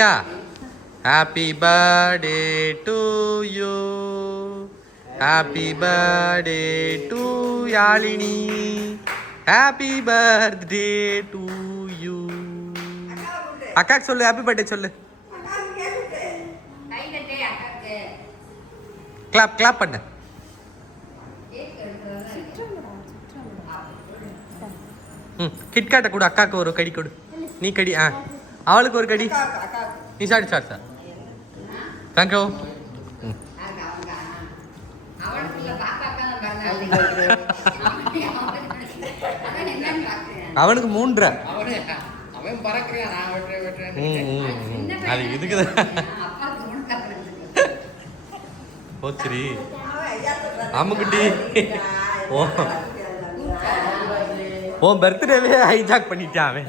Happy birthday to you. Happy birthday to Yazhini. Happy birthday to you. அக்காக்கு சொல்லு, happy birthday சொல்லு. Clap clap பண்ணு. கிட்காட்டை கொடு, அக்காவுக்கு ஒரு கடி கொடு. நீ கடி. அவளுக்கு ஒரு கடி. நீ சாடி சார் சார். தேங்க்யூ. அவனுக்கு 3. அது இதுக்குதான் போச்சுரி. ஆமாக்குட்டி, உன் பர்த்டேவே ஹைஜாக் பண்ணிட்டான் அவன்.